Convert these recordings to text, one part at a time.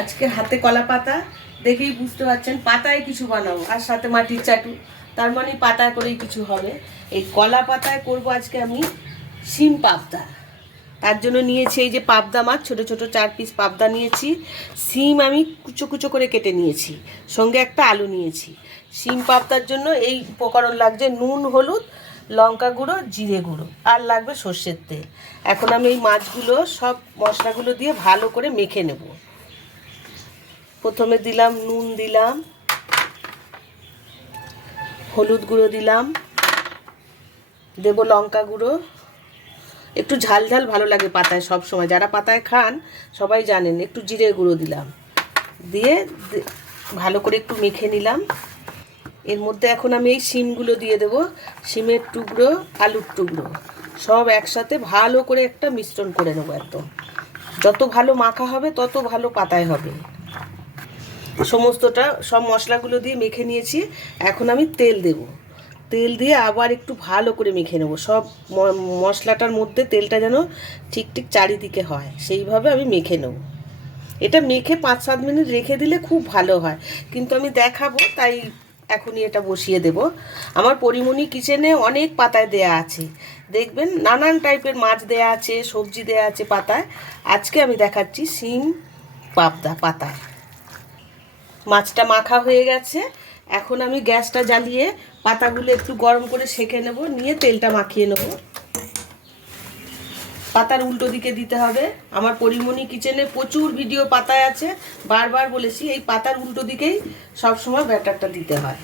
আজকে হাতে কলা পাতা, দেখেই বুঝতে পারছেন, পাতায় কিছু বানাবো। আর সাথে মাটির চাটু, তার মানে পাতায় করেই কিছু হবে। এই কলা পাতায় করব আজকে আমি শিম পাবদা। তার জন্য নিয়েছি এই যে পাবদা মাছ, ছোট ছোট চার পিস পাবদা নিয়েছি। সিম আমি কুচো কুচো করে কেটে নিয়েছি, সঙ্গে একটা আলু নিয়েছি। শিম পাবদার জন্য এই উপকরণ লাগছে নুন, হলুদ, লঙ্কা গুঁড়ো, জিরে গুঁড়ো, আর লাগবে সর্ষের তেল। এখন আমি এই মাছগুলো সব মশলাগুলো দিয়ে ভালো করে মেখে নেব। প্রথমে দিলাম, নুন দিলাম, হলুদ গুঁড়ো দিলাম, দেবো লঙ্কা গুঁড়ো। একটু ঝাল ঝাল ভালো লাগে পাতায় সব সময়। যারা পাতায় খান, সবাই জানেন, একটু জিরে গুঁড়ো দিলাম। দিয়ে ভালো করে একটু মেখে নিলাম। এর মধ্যে এখন আমি এই শিমগুলো দিয়ে দেবো, শিমের টুকরো, আলুর টুকরো। সব একসাথে ভালো করে একটা মিশ্রণ করে নেব একদম। যত ভালো মাখা হবে, তত ভালো পাতায় হবে। সমস্তটা সব মশলাগুলো দিয়ে মেখে নিয়েছি। এখন আমি তেল দেব। তেল দিয়ে আবার একটু ভালো করে মেখে নেব। সব মশলাটার মধ্যে তেলটা যেন ঠিক ঠিক চারিদিকে হয়, সেইভাবে আমি মেখে নেব। এটা মেখে পাঁচ সাত মিনিট রেখে দিলে খুব ভালো হয়। কিন্তু আমি দেখাবো, তাই এখনই এটা বসিয়ে দেব। আমার পরিমণি কিচেনে অনেক পাতায় দেয়া আছে। দেখবেন নানান টাইপের মাছ দেয়া আছে, সবজি দেয়া আছে পাতায়। আজকে আমি দেখাচ্ছি সিম পাবদা পাতায় মাছটা মাখা হয়ে গেছে। এখন আমি গ্যাসটা জ্বালিয়ে পাতাগুলো একটু গরম করে সেঁকে নেব, নিয়ে তেলটা মাখিয়ে নেব। পাতার উল্টো দিকে দিতে হবে। আমার পরিমণি কিচেনে প্রচুর ভিডিও পাতায় আছে। বারবার বলেছি, এই পাতার উল্টো দিকেই সবসময় ব্যাটারটা দিতে হয়।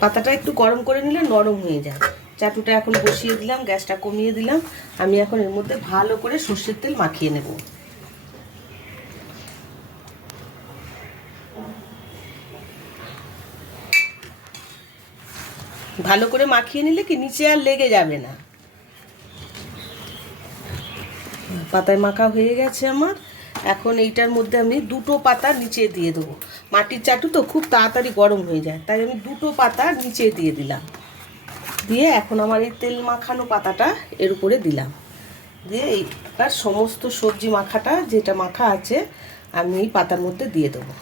পাতাটা একটু গরম করে নিলে নরম হয়ে যায়। চাটুটা এখন বসিয়ে দিলাম, গ্যাসটা কমিয়ে দিলাম। আমি এখন এর মধ্যে ভালো করে সর্ষের তেল মাখিয়ে নেব। ভালো করে মাখিয়ে নিলে কি নিচে আর লেগে যাবে না? পাতায় মাখা হয়ে গেছে আমার। এখন এইটার মধ্যে আমি দুটো পাতা নিচে দিয়ে দেবো। মাটির চাটু তো খুব তাড়াতাড়ি গরম হয়ে যায়, তাই আমি দুটো পাতা নিচে দিয়ে দিলাম। দিয়ে এখন আমার এই তেল মাখানো পাতাটা এর উপরে দিলাম। দিয়ে এইটার সমস্ত সবজি মাখাটা, যেটা মাখা আছে, আমি এই পাতার মধ্যে দিয়ে দেবো।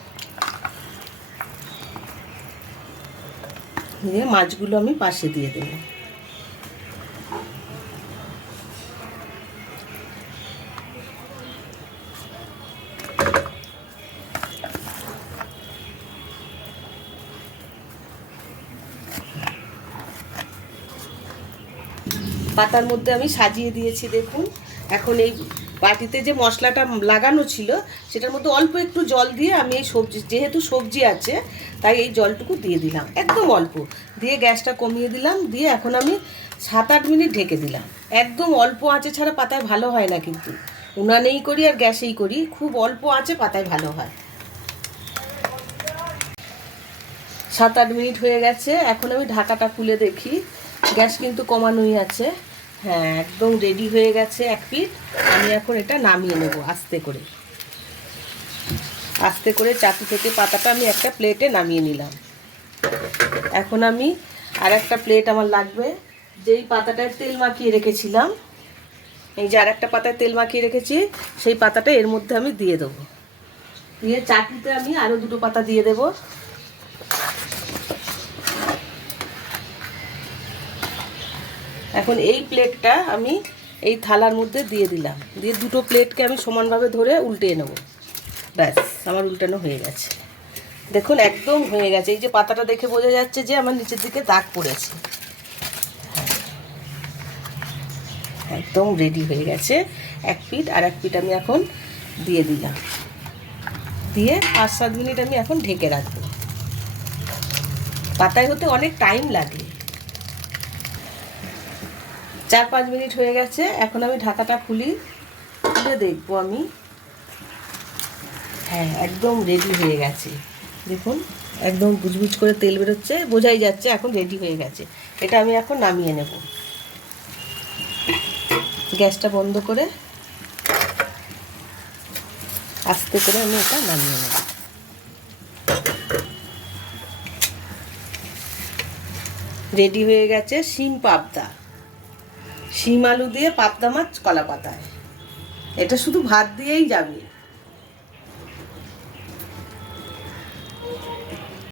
দিয়ে মাছগুলো আমি পাশে দিয়ে দেবো। পাতার মধ্যে আমি সাজিয়ে দিয়েছি দেখুন। এখন এই বাটিতে যে মশলাটা লাগানো ছিল, সেটার মধ্যে অল্প একটু জল দিয়ে আমি এই সবজি, যেহেতু সবজি আছে, তাই এই জলটুকু দিয়ে দিলাম। একদম অল্প। দিয়ে গ্যাসটা কমিয়ে দিলাম, দিয়ে এখন আমি সাত আট মিনিট ঢেকে দিলাম। একদম অল্প আঁচে ছাড়া পাতায় ভালো হয় না কিন্তু। উনানেই করি আর গ্যাসেই করি, খুব অল্প আঁচে পাতায় ভালো হয়। সাত আট মিনিট হয়ে গেছে, এখন আমি ঢাকাটা খুলে দেখি। গ্যাস কিন্তু কমানোই আছে। হ্যাঁ একদম রেডি হয়ে গেছে এক পিঠ। আমি এখন এটা নামিয়ে নেব আস্তে করে। আস্তে করে চাটু থেকে পাতাটা আমি একটা প্লেটে নামিয়ে নিলাম। এখন আমি আর একটা প্লেট আমার লাগবে। যেই পাতাটায় তেল মাখিয়ে রেখেছিলাম, এই যে আর একটা পাতায় তেল মাখিয়ে রেখেছি, সেই পাতাটা এর মধ্যে আমি দিয়ে দেবো। দিয়ে চাটুতে আমি আরও দুটো পাতা দিয়ে দেবো। এখন এই প্লেটটা আমি এই থালার মধ্যে দিয়ে দিলাম। দিয়ে দুটো প্লেটকে আমি সমানভাবে ধরে উল্টে নেব। ব্যাস, আমার উল্টানো হয়ে গেছে। দেখুন, একদম হয়ে গেছে। এই যে পাতাটা দেখে বোঝা যাচ্ছে যে আমার নিচের দিকে দাগ পড়েছে। একদম রেডি হয়ে গেছে। এক পিঠ আর এক পিঠ আমি এখন দিয়ে দিলাম। দিয়ে পাঁচ সাত মিনিট আমি এখন ঢেকে রাখব। পাতায় হতে অনেক টাইম লাগে। চার পাঁচ মিনিট হয়ে গেছে। এখন আমি ঢাকাটা খুলি। খুলে দেখব আমি। হ্যাঁ একদম রেডি হয়ে গেছে। দেখুন, একদম বুজবুজ করে তেল বেরোচ্ছে। বোঝাই যাচ্ছে এখন রেডি হয়ে গেছে। এটা আমি এখন নামিয়ে নেব। গ্যাসটা বন্ধ করে আস্তে করে আমি এটা নামিয়ে নেব। রেডি হয়ে গেছে শিম পাবদা। শিম আলু দিয়ে পাবদা মাছ কলা পাতায় এটা শুধু ভাত দিয়েই যাবে।